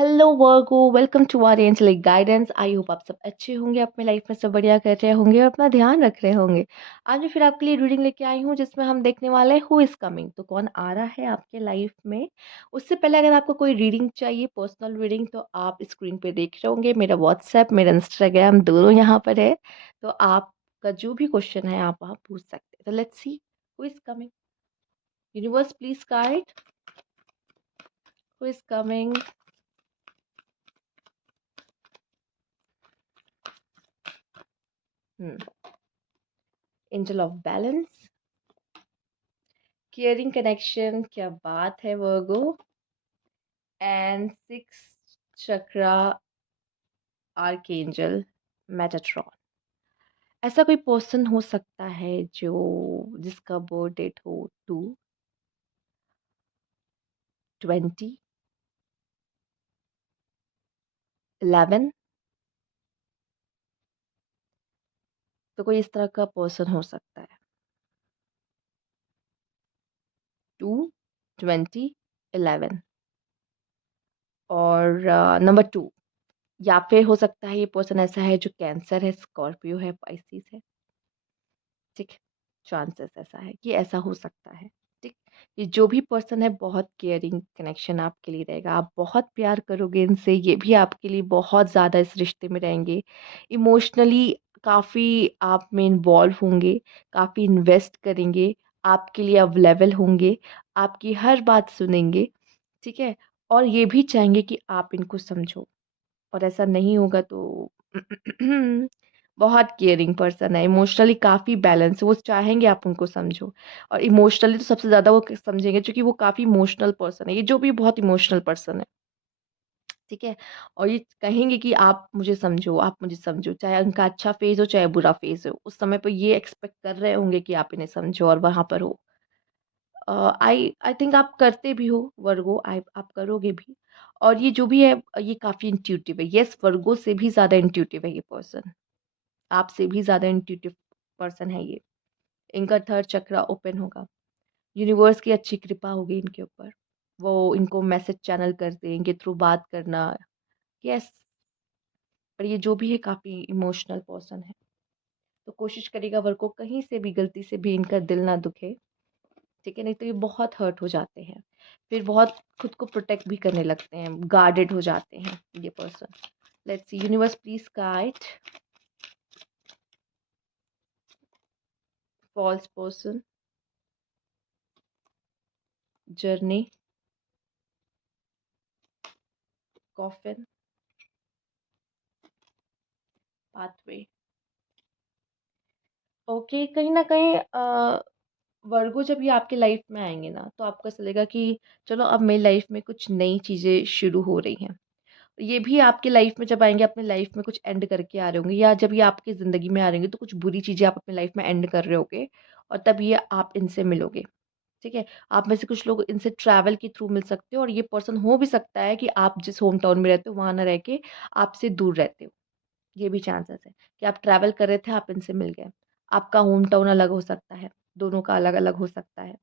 Hello Virgos, welcome to our angelic guidance. I hope आप सब अच्छे होंगे, अपने लाइफ में सब बढ़िया कर रहे होंगे और अपना ध्यान रख रहे होंगे। आज मैं फिर आपके लिए रीडिंग लेके आई हूँ जिसमें हम देखने वाले हैं हु इज़ कमिंग, तो कौन आ रहा है आपके लाइफ में। उससे पहले अगर आपको कोई रीडिंग चाहिए, पर्सनल रीडिंग, तो आप स्क्रीन पे देख रहे होंगे मेरा व्हाट्सएप, मेरा इंस्टाग्राम दोनों यहाँ पर है। तो आपका जो भी क्वेश्चन है आप वहाँ पूछ सकते हैं। तो let's see who is coming. Universe please guide who is coming. Angel of balance, caring connection, क्या बात है Virgo. And six chakra archangel Metatron. ऐसा कोई पर्सन हो सकता है जो जिसका बर्थ डेट हो 2/20, 11। तो कोई इस तरह का पर्सन हो सकता है। 2/20, 11 और नंबर 2। या फिर हो सकता है ये पर्सन ऐसा है जो कैंसर है, स्कॉर्पियो है, पाइसिस है। ठीक, चांसेस ऐसा है कि ऐसा हो सकता है। ठीक, ये जो भी पर्सन है बहुत केयरिंग कनेक्शन आपके लिए रहेगा, आप बहुत प्यार करोगे इनसे, ये भी आपके लिए बहुत ज़्यादा इस रिश्ते में रहेंगे। इमोशनली काफ़ी आप में इन्वॉल्व होंगे, काफ़ी इन्वेस्ट करेंगे, आपके लिए अवेलेबल होंगे, आपकी हर बात सुनेंगे। ठीक है, और ये भी चाहेंगे कि आप इनको समझो, और ऐसा नहीं होगा तो बहुत केयरिंग पर्सन है, इमोशनली काफ़ी बैलेंस है, वो चाहेंगे आप उनको समझो। और इमोशनली तो सबसे ज़्यादा वो समझेंगे, क्योंकि वो काफ़ी इमोशनल पर्सन है, ये जो भी बहुत इमोशनल पर्सन है। ठीक है, और ये कहेंगे कि आप मुझे समझो, आप मुझे समझो, चाहे उनका अच्छा फेज हो चाहे बुरा फेज हो, उस समय पर ये एक्सपेक्ट कर रहे होंगे कि आप इन्हें समझो और वहां पर हो। आई आई थिंक आप करते भी हो वर्गो, आप करोगे भी। और ये जो भी है ये काफ़ी इंट्यूटिव है। यस, वर्गो से भी ज़्यादा इंट्यूटिव है ये पर्सन, आपसे भी ज़्यादा इंट्यूटिव पर्सन है ये। इनका थर्ड चक्रा ओपन होगा, यूनिवर्स की अच्छी कृपा होगी इनके ऊपर, वो इनको मैसेज चैनल करते हैं इनके थ्रू बात करना। यस, पर ये जो भी है काफ़ी इमोशनल पर्सन है, तो कोशिश करेगा वर्ग को कहीं से भी गलती से भी इनका दिल ना दुखे। ठीक है, नहीं तो ये बहुत हर्ट हो जाते हैं, फिर बहुत खुद को प्रोटेक्ट भी करने लगते हैं, गार्डेड हो जाते हैं ये person. Let's see, universe please guide false person, journey, coffin, pathway. Okay, कहीं ना कहीं वर्गो जब ये आपके लाइफ में आएंगे ना, तो आपको ऐसा लगेगा कि चलो अब मेरी लाइफ में कुछ नई चीज़ें शुरू हो रही हैं। ये भी आपके लाइफ में जब आएंगे, अपने लाइफ में कुछ एंड करके आ रहे होंगे, या जब ये आपकी ज़िंदगी में आ रहे होंगे तो कुछ बुरी चीज़ें आप अपनी लाइफ में एंड कर रहे होगे, और तब ये आप इनसे मिलोगे। ठीक है, आप में से कुछ लोग इनसे ट्रैवल के थ्रू मिल सकते हो, और ये पर्सन हो भी सकता है कि आप जिस होम टाउन में रहते हो वहाँ ना रह के आपसे दूर रहते हो। ये भी चांसेस है कि आप ट्रैवल कर रहे थे, आप इनसे मिल गए। आपका होम टाउन अलग हो सकता है, दोनों का अलग अलग हो सकता है।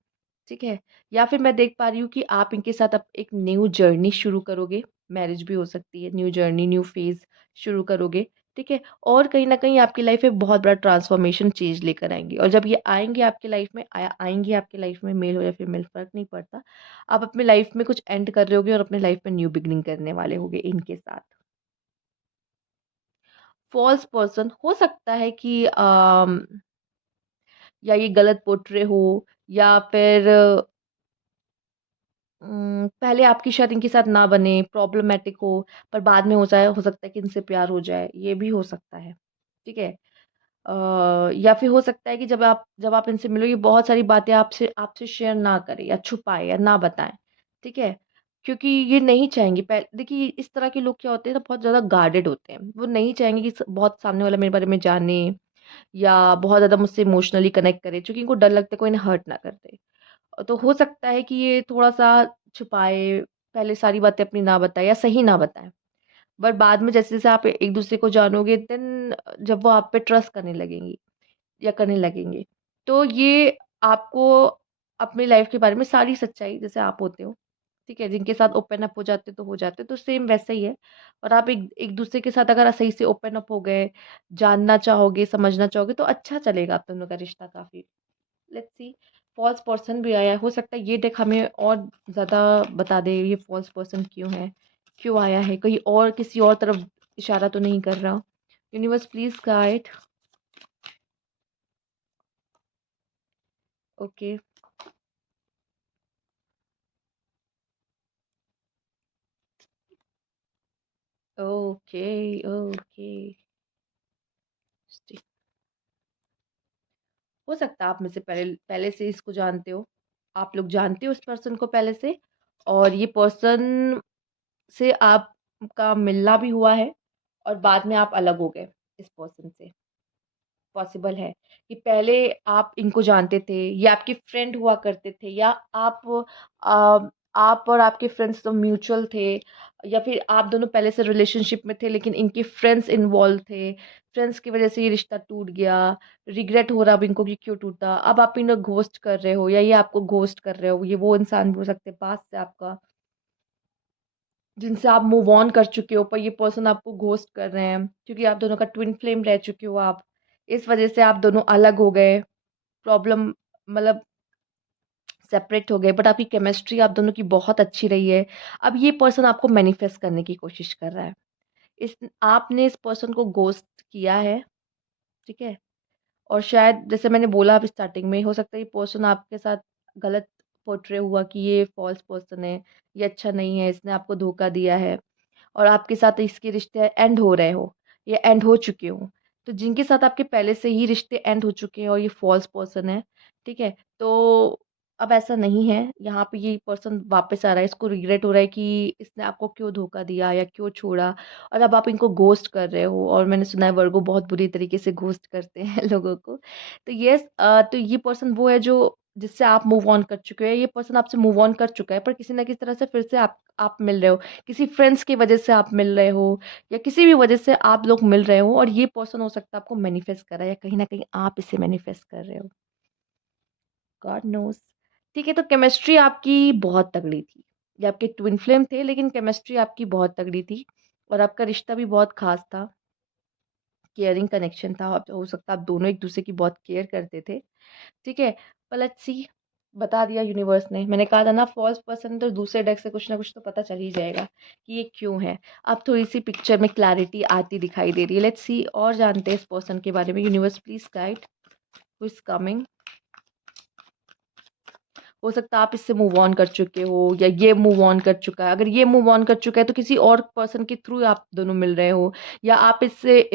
ठीक है, या फिर मैं देख पा रही हूँ कि आप इनके साथ अब एक न्यू जर्नी शुरू करोगे, मैरिज भी हो सकती है, न्यू जर्नी, न्यू फेज शुरू करोगे। ठीक है, और कहीं ना कहीं आपकी लाइफ में बहुत बड़ा ट्रांसफॉर्मेशन चेंज लेकर आएंगी, और जब ये आएंगे आपकी लाइफ में, आएंगे आपकी लाइफ में, मेल हो या फीमेल फर्क नहीं पड़ता, आप अपने लाइफ में कुछ एंड कर रहे होगे और अपने लाइफ में न्यू बिगनिंग करने वाले होगे इनके साथ। फॉल्स पर्सन हो सकता है कि या ये गलत पोट्रे हो, या फिर पहले आपकी शायद इनके साथ ना बने, प्रॉब्लमैटिक हो, पर बाद में हो जाए, हो सकता है कि इनसे प्यार हो जाए, ये भी हो सकता है। ठीक है, या फिर हो सकता है कि जब आप इनसे मिलो, ये बहुत सारी बातें आपसे आपसे शेयर ना करें, या छुपाए, या ना बताएं। ठीक है, क्योंकि ये नहीं चाहेंगे। देखिए, इस तरह के लोग क्या होते हैं ना, बहुत ज़्यादा गार्डेड होते हैं, वो नहीं चाहेंगे कि बहुत सामने वाला मेरे बारे में जाने, या बहुत ज़्यादा मुझसे इमोशनली कनेक्ट करे, क्योंकि इनको डर लगता है कोई इन्हें हर्ट ना कर दे। तो हो सकता है कि ये थोड़ा-सा छुपाए, पहले सारी बातें अपनी ना बताए या सही ना बताएँ। बट बाद में जैसे-जैसे आप एक-दूसरे को जानोगे, देन जब वो आप पे ट्रस्ट करने लगेंगी या करने लगेंगे, तो ये आपको अपनी लाइफ़ के बारे में सारी सच्चाई, जैसे आप होते हो, ठीक है? जिनके साथ ओपन अप हो जाते तो हो जाते, तो सेम वैसा ही है। और आप एक एक दूसरे के साथ अगर सही से ओपन अप हो गए, जानना चाहोगे, समझना चाहोगे, तो अच्छा चलेगा आप दोनों का रिश्ता काफ़ी। Let's see. फॉल्स पर्सन भी आया है, हो सकता है ये डेक हमें और ज़्यादा बता दे ये फॉल्स पर्सन क्यों है, क्यों आया है, कहीं और किसी और तरफ इशारा तो नहीं कर रहा। Universe please guide. Okay, okay, okay. हो सकता है आप में से पहले पहले से इसको जानते हो, आप लोग जानते हो इस पर्सन को पहले से, और ये पर्सन से आपका मिलना भी हुआ है और बाद में आप अलग हो गए इस पर्सन से। पॉसिबल है कि पहले आप इनको जानते थे, ये आपके फ्रेंड हुआ करते थे, या आ, आप और आपके फ्रेंड्स तो म्यूचुअल थे, या फिर आप दोनों पहले से रिलेशनशिप में थे लेकिन इनके फ्रेंड्स इन्वॉल्व थे, फ्रेंड्स की वजह से ये रिश्ता टूट गया। रिग्रेट हो रहा अब इनको कि क्यों टूटा, अब आप इन्हें घोस्ट कर रहे हो या ये आपको घोस्ट कर रहे हो, ये वो इंसान भी हो सकते हैं पास से आपका, जिनसे आप मूव ऑन कर चुके हो, पर ये पर्सन आपको घोस्ट कर रहे हैं क्योंकि आप दोनों का ट्विन फ्लेम रह चुके हो आप, इस वजह से आप दोनों अलग हो गए। प्रॉब्लम मतलब सेपरेट हो गए, बट आपकी केमिस्ट्री आप दोनों की बहुत अच्छी रही है। अब ये पर्सन आपको मैनिफेस्ट करने की कोशिश कर रहा है। इस आपने इस पर्सन को घोस्ट किया है, ठीक है? और शायद जैसे मैंने बोला अभी स्टार्टिंग में, हो सकता है ये पर्सन आपके साथ गलत पोर्ट्रे हुआ कि ये फॉल्स पर्सन है, ये अच्छा नहीं है, इसने आपको धोखा दिया है, और आपके साथ इसके रिश्ते एंड हो रहे हो या एंड हो चुके हो। तो जिनके साथ आपके पहले से ही रिश्ते एंड हो चुके हैं और ये फॉल्स पर्सन है, ठीक है? तो अब ऐसा नहीं है, यहाँ पे ये पर्सन वापस आ रहा है, इसको रिग्रेट हो रहा है कि इसने आपको क्यों धोखा दिया या क्यों छोड़ा, और अब आप इनको घोस्ट कर रहे हो, और मैंने सुना है वर्गो बहुत बुरी तरीके से घोस्ट करते हैं लोगों को। तो यस, तो ये पर्सन वो है जो जिससे आप मूव ऑन कर चुके हो, ये पर्सन आपसे मूव ऑन कर चुका है, पर किसी ना किसी तरह से फिर से आप मिल रहे हो, किसी फ्रेंड्स की वजह से आप मिल रहे हो, या किसी भी वजह से आप लोग मिल रहे हो, और ये पर्सन हो सकता है आपको मैनिफेस्ट कर रहा है, या कहीं ना कहीं आप इसे मैनिफेस्ट कर रहे हो। God knows. ठीक है, तो केमिस्ट्री आपकी बहुत तगड़ी थी। ये आपके ट्विन फ्लेम थे लेकिन केमिस्ट्री आपकी बहुत तगड़ी थी, और आपका रिश्ता भी बहुत खास था, केयरिंग कनेक्शन था, हो सकता है आप दोनों एक दूसरे की बहुत केयर करते थे। ठीक है, पर लेट्स सी। बता दिया यूनिवर्स ने, मैंने कहा था ना फॉल्स पर्सन, तो दूसरे डेक से कुछ ना कुछ तो पता चल ही जाएगा कि ये क्यों है। अब थोड़ी सी पिक्चर में क्लैरिटी आती दिखाई दे रही है। लेट्स सी और जानते हैं इस पर्सन के बारे में। Universe please guide who is coming. हो सकता है आप इससे मूव ऑन कर चुके हो, या ये मूव ऑन कर चुका है। अगर ये मूव ऑन कर चुका है तो किसी और पर्सन के थ्रू आप दोनों मिल रहे हो, या आप इससे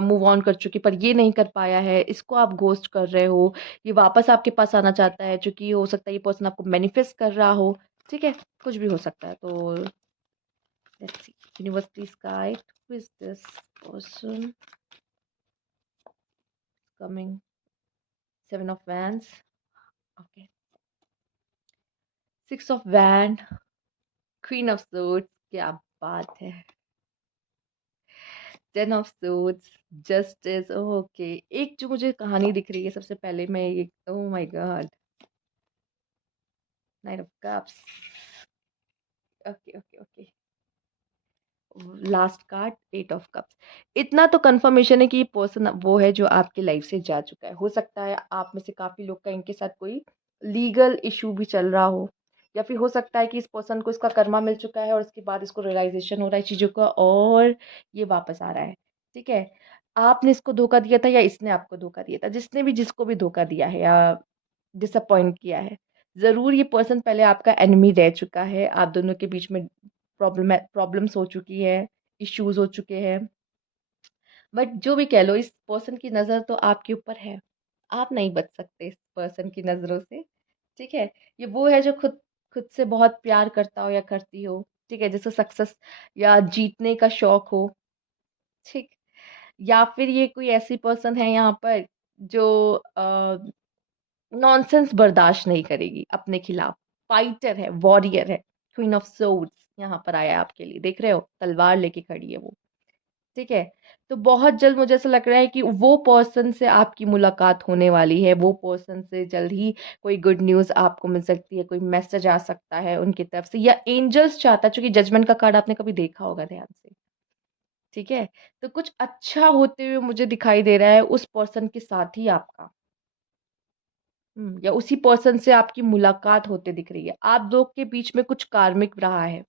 मूव ऑन कर चुके पर ये नहीं कर पाया है, इसको आप घोस्ट कर रहे हो, ये वापस आपके पास आना चाहता है, क्योंकि हो सकता है ये पर्सन आपको मैनिफेस्ट कर रहा हो। ठीक है, कुछ भी हो सकता है। तो let's see, universe please guide who is this person coming. Seven of wands, okay, six of wand, queen of swords, क्या बात है, ten of suits, justice, okay. एक जो मुझे कहानी दिख रही है सबसे पहले, मैं ये, oh my god, knight of cups, okay okay okay, last card eight of cups. इतना तो कंफर्मेशन है कि ये पर्सन वो है जो आपकी लाइफ से जा चुका है। हो सकता है आप में से काफी लोग का इनके साथ कोई लीगल इशू भी चल रहा हो, या फिर हो सकता है कि इस पर्सन को इसका कर्मा मिल चुका है और उसके बाद इसको रियलाइजेशन हो रहा है चीजों का, और ये वापस आ रहा है। ठीक है, आपने इसको धोखा दिया था या इसने आपको धोखा दिया था, जिसने भी जिसको भी धोखा दिया है या डिसअपॉइंट किया है, ज़रूर ये पर्सन पहले आपका एनिमी रह चुका है। आप दोनों के बीच में प्रॉब्लम्स हो चुकी है, इश्यूज हो चुके हैं, बट जो भी कह लो, इस पर्सन की नज़र तो आपके ऊपर है। आप नहीं बच सकते इस पर्सन की नज़रों से। ठीक है, ये वो है जो खुद खुद से बहुत प्यार करता हो या करती हो। ठीक है, जैसे सक्सेस या जीतने का शौक हो। ठीक, या फिर ये कोई ऐसी पर्सन है यहाँ पर जो नॉनसेंस बर्दाश्त नहीं करेगी अपने खिलाफ, फाइटर है, वॉरियर है, क्वीन ऑफ सोर्ड्स यहाँ पर आया है आपके लिए, देख रहे हो तलवार लेके खड़ी है वो। ठीक है? तो बहुत जल्द मुझे ऐसा लग रहा है कि वो पर्सन से आपकी मुलाकात होने वाली है, वो पर्सन से जल्द ही कोई गुड न्यूज़ आपको मिल सकती है, कोई मैसेज आ सकता है उनकी तरफ से या एंजल्स चाहता है, चूँकि जजमेंट का कार्ड आपने कभी देखा होगा ध्यान से, ठीक है? तो कुछ अच्छा होते हुए मुझे दिखाई दे रहा है उस पर्सन के साथ ही आपका। या उसी पर्सन से आपकी मुलाकात होते दिख रही है। आप लोग के बीच में कुछ कार्मिक रहा है।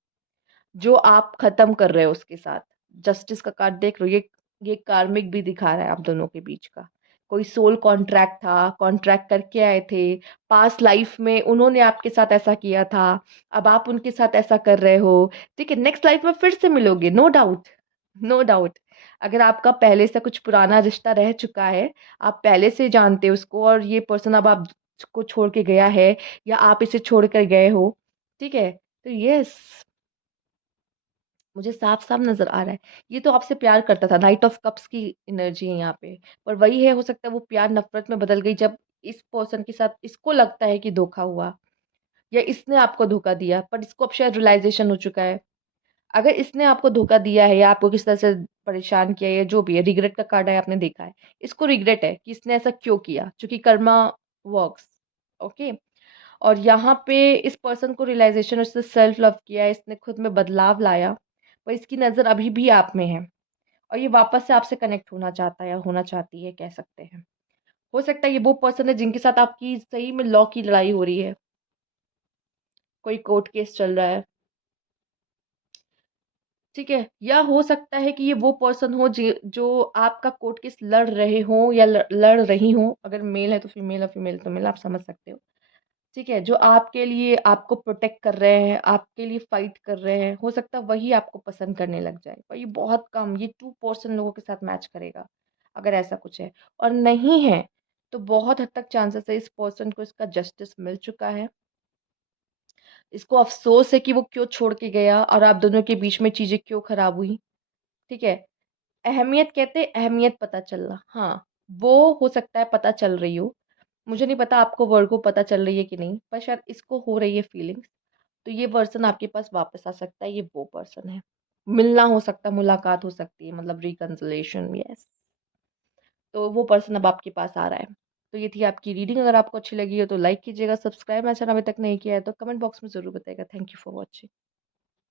जो आप खत्म कर रहे हो उसके साथ। जस्टिस का कार्ड देख रहे हो, ये कार्मिक भी दिखा रहा है आप दोनों के बीच का। कोई सोल कॉन्ट्रैक्ट था, कॉन्ट्रैक्ट करके आए थे, पास्ट लाइफ में उन्होंने आपके साथ ऐसा किया था, अब आप उनके साथ ऐसा कर रहे हो, ठीक है? नेक्स्ट लाइफ में फिर से मिलोगे, नो डाउट, नो डाउट। अगर आपका पहले से कुछ पुराना रिश्ता रह चुका है, आप पहले से जानते हो उसको और ये पर्सन अब आपको छोड़ के गया है या आप इसे छोड़ कर गए हो, ठीक है? तो येस, मुझे साफ-साफ नज़र आ रहा है। ये तो आपसे प्यार करता था, नाइट ऑफ कप्स की एनर्जी है यहाँ पे। पर वही है, हो सकता है वो प्यार नफ़रत में बदल गई जब इस पर्सन के साथ इसको लगता है कि धोखा हुआ या इसने आपको धोखा दिया, पर इसको अब शायद रियलाइज़ेशन हो चुका है। अगर इसने आपको धोखा दिया है या आपको किसी तरह से परेशान किया है या जो भी है, रिग्रेट का कार्ड है आपने देखा है। इसको रिग्रेट है कि इसने ऐसा क्यों किया? क्योंकि कर्मा वर्क्स, ओके? और यहाँ पे इस पर्सन को रियलाइज़ेशन, उसने सेल्फ लव किया, इसने खुद में बदलाव लाया, पर इसकी नज़र अभी भी आप में है और ये वापस से आपसे कनेक्ट होना चाहता है या होना चाहती है, कह सकते हैं। हो सकता है ये वो पर्सन है जिनके साथ आपकी सही में लॉ की लड़ाई हो रही है, कोई कोर्ट केस चल रहा है, ठीक है? या हो सकता है कि ये वो पर्सन हो जो आपका कोर्ट केस लड़ रहे हों या लड़ रही हों, अगर मेल है तो फीमेल और फीमेल तो मेल, आप समझ सकते हो। ठीक है, जो आपके लिए आपको प्रोटेक्ट कर रहे हैं, आपके लिए फाइट कर रहे हैं, हो सकता है वही आपको पसंद करने लग जाए। पर ये बहुत कम, ये 2% लोगों के साथ मैच करेगा, अगर ऐसा कुछ है। और नहीं है, तो बहुत हद तक चांसेस है इस पर्सन को इसका जस्टिस मिल चुका है। इसको अफ़सोस है कि वो क्यों छोड़ के गया और आप दोनों के बीच में चीज़ें क्यों खराब हुई, ठीक है? अहमियत कहते हैं, अहमियत पता चलना। हाँ, वो हो सकता है पता चल रही हो। मुझे नहीं पता आपको वर्ड को पता चल रही है कि नहीं, पर शायद इसको हो रही है फीलिंग्स। तो ये पर्सन आपके पास वापस आ सकता है, ये वो पर्सन है। मिलना हो सकता है, मुलाकात हो सकती है, मतलब रिकन्सिलिएशन, यस। तो वो पर्सन अब आपके पास आ रहा है। तो ये थी आपकी रीडिंग, अगर आपको अच्छी लगी हो तो लाइक कीजिएगा, सब्सक्राइब मेरा चैनल अभी तक नहीं किया है तो कमेंट बॉक्स में ज़रूर बताइएगा। Thank you for watching.